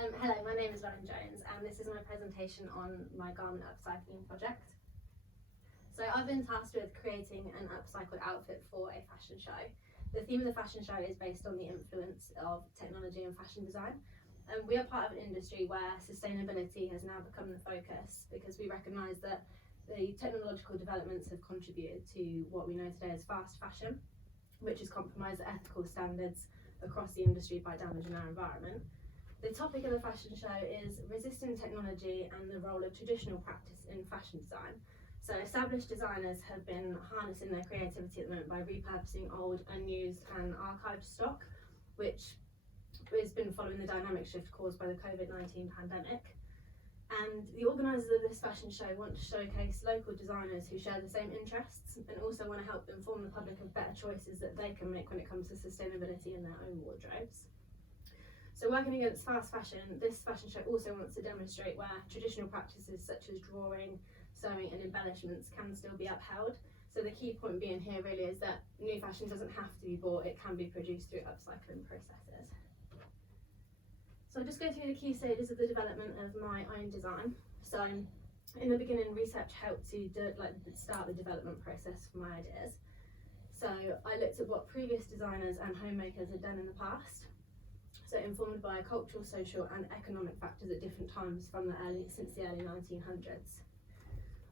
Hello, my name is Loren and this is my presentation on my garment upcycling project. So I've been tasked with creating an upcycled outfit for a fashion show. The theme of the fashion show is based on the influence of technology and fashion design. And we are part of an industry where sustainability has now become the focus because we recognise that the technological developments have contributed to what we know today as fast fashion, which has compromised the ethical standards across the industry by damaging our environment. The topic of the fashion show is resisting technology and the role of traditional practice in fashion design. So established designers have been harnessing their creativity at the moment by repurposing old, unused and archived stock, which has been following the dynamic shift caused by the COVID-19 pandemic. And the organisers of this fashion show want to showcase local designers who share the same interests and also want to help inform the public of better choices that they can make when it comes to sustainability in their own wardrobes. So working against fast fashion, this fashion show also wants to demonstrate where traditional practices such as drawing, sewing and embellishments can still be upheld. So the key point being here really is that new fashion doesn't have to be bought, it can be produced through upcycling processes. So I'll just go through the key stages of the development of my own design. So in the beginning, research helped to start the development process for my ideas. So I looked at what previous designers and homemakers had done in the past. So informed by cultural, social and economic factors at different times since the early 1900s.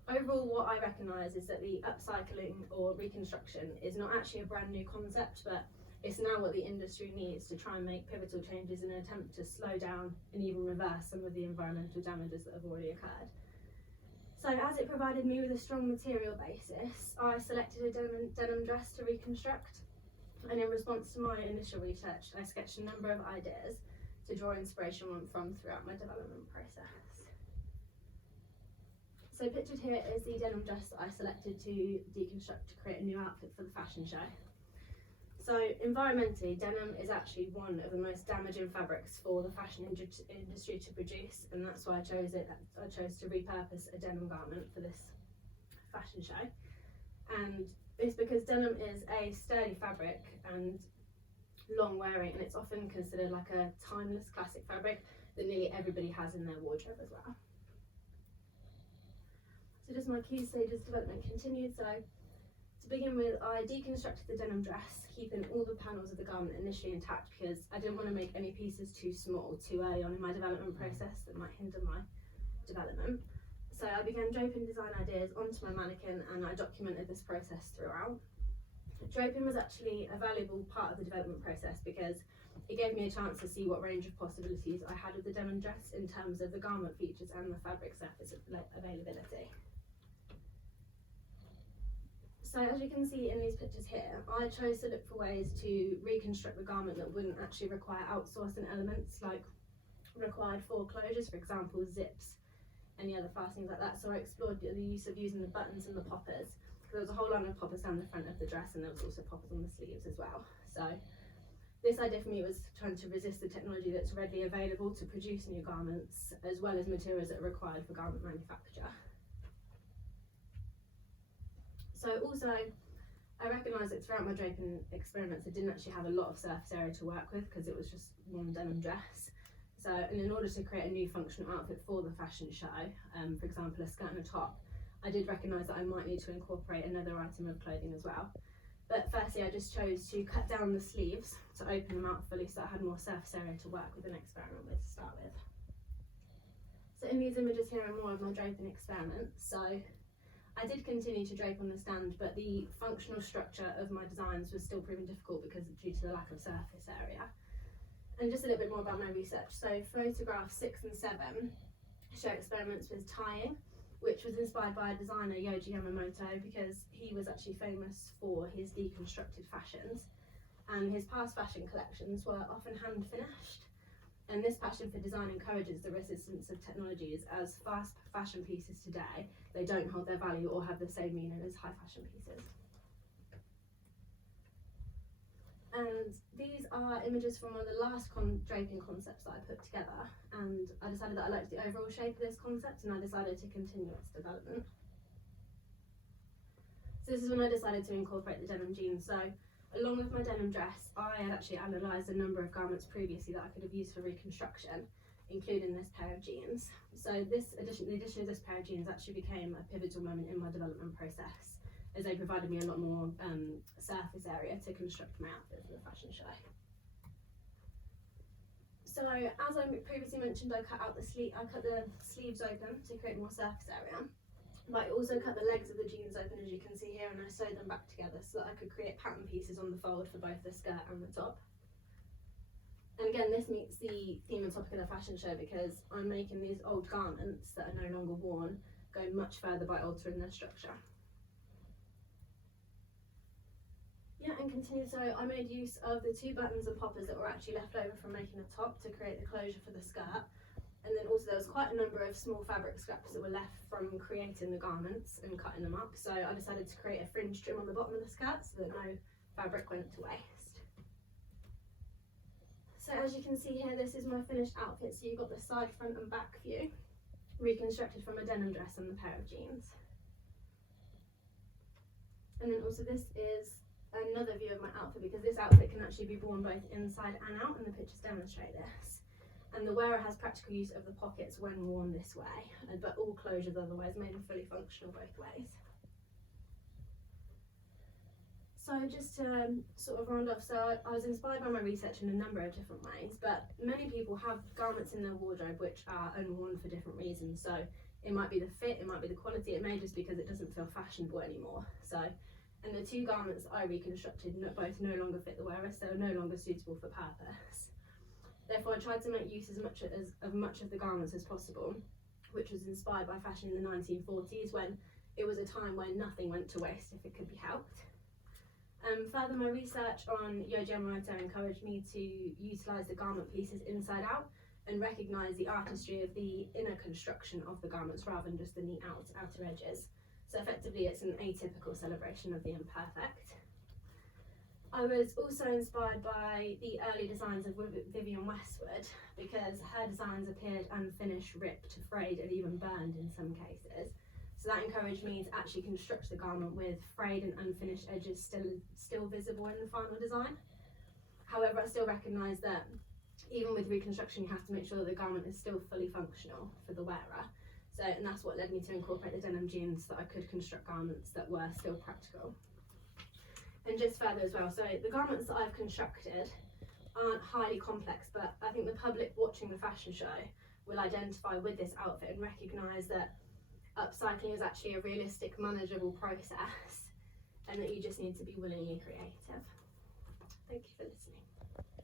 Overall, what I recognise is that the upcycling or reconstruction is not actually a brand new concept, but it's now what the industry needs to try and make pivotal changes in an attempt to slow down and even reverse some of the environmental damages that have already occurred. So as it provided me with a strong material basis, I selected a denim dress to reconstruct. And in response to my initial research, I sketched a number of ideas to draw inspiration from throughout my development process. So pictured here is the denim dress that I selected to deconstruct to create a new outfit for the fashion show. So environmentally, denim is actually one of the most damaging fabrics for the fashion industry to produce, and that's why I chose to repurpose a denim garment for this fashion show. And it's because denim is a sturdy fabric and long wearing, and it's often considered like a timeless classic fabric that nearly everybody has in their wardrobe as well. So just my key stages development continued. So to begin with, I deconstructed the denim dress, keeping all the panels of the garment initially intact because I didn't want to make any pieces too small too early on in my development process that might hinder my development. So I began draping design ideas onto my mannequin and I documented this process throughout. Draping was actually a valuable part of the development process because it gave me a chance to see what range of possibilities I had with the denim dress in terms of the garment features and the fabric surface availability. So as you can see in these pictures here, I chose to look for ways to reconstruct the garment that wouldn't actually require outsourcing elements like required foreclosures, for example zips, any other fastenings like that. So I explored the use of using the buttons and the poppers. There was a whole line of poppers down the front of the dress and there was also poppers on the sleeves as well. So this idea for me was trying to resist the technology that's readily available to produce new garments, as well as materials that are required for garment manufacture. So also, I recognised that throughout my draping experiments I didn't actually have a lot of surface area to work with because it was just one denim dress. So, and in order to create a new functional outfit for the fashion show, for example a skirt and a top, I did recognise that I might need to incorporate another item of clothing as well. But firstly I just chose to cut down the sleeves to open them out fully so I had more surface area to work with and experiment with to start with. So in these images here are more of my draping experiments. So I did continue to drape on the stand, but the functional structure of my designs was still proving difficult because due to the lack of surface area. And just a little bit more about my research. So photographs 6 and 7 show experiments with tying, which was inspired by a designer, Yohji Yamamoto, because he was actually famous for his deconstructed fashions. And his past fashion collections were often hand finished. And this passion for design encourages the resistance of technologies, as fast fashion pieces today, they don't hold their value or have the same meaning as high fashion pieces. And these are images from one of the last draping concepts that I put together, and I decided that I liked the overall shape of this concept and I decided to continue its development. So this is when I decided to incorporate the denim jeans. So along with my denim dress, I had actually analysed a number of garments previously that I could have used for reconstruction, including this pair of jeans. So the addition of this pair of jeans actually became a pivotal moment in my development process, as they provided me a lot more surface area to construct my outfit for the fashion show. So as I previously mentioned, I cut the sleeves open to create more surface area, but I also cut the legs of the jeans open, as you can see here, and I sewed them back together so that I could create pattern pieces on the fold for both the skirt and the top. And again, this meets the theme and topic of the fashion show, because I'm making these old garments that are no longer worn go much further by altering their structure. Yeah, and continue. So I made use of the 2 buttons and poppers that were actually left over from making the top to create the closure for the skirt. And then also there was quite a number of small fabric scraps that were left from creating the garments and cutting them up. So I decided to create a fringe trim on the bottom of the skirt so that no fabric went to waste. So as you can see here, this is my finished outfit. So you've got the side, front and back view, reconstructed from a denim dress and the pair of jeans. And then also this is another view of my outfit, because this outfit can actually be worn both inside and out, and the pictures demonstrate this. And the wearer has practical use of the pockets when worn this way, but all closures otherwise made them fully functional both ways. So just to sort of round off, so I was inspired by my research in a number of different ways, but many people have garments in their wardrobe which are unworn for different reasons. So it might be the fit, it might be the quality, it may just be because it doesn't feel fashionable anymore. And the 2 garments I reconstructed both no longer fit the wearer, so no longer suitable for purpose. Therefore, I tried to make use of much of the garments as possible, which was inspired by fashion in the 1940s, when it was a time when nothing went to waste if it could be helped. Further, my research on Yohji Yamamoto encouraged me to utilise the garment pieces inside out and recognise the artistry of the inner construction of the garments rather than just the neat outer edges. So effectively it's an atypical celebration of the imperfect. I was also inspired by the early designs of Vivienne Westwood, because her designs appeared unfinished, ripped, frayed and even burned in some cases. So that encouraged me to actually construct the garment with frayed and unfinished edges still visible in the final design. However, I still recognise that even with reconstruction you have to make sure that the garment is still fully functional for the wearer. And that's what led me to incorporate the denim jeans, so that I could construct garments that were still practical. And just further as well, so the garments that I've constructed aren't highly complex, but I think the public watching the fashion show will identify with this outfit and recognise that upcycling is actually a realistic, manageable process, and that you just need to be willingly creative. Thank you for listening.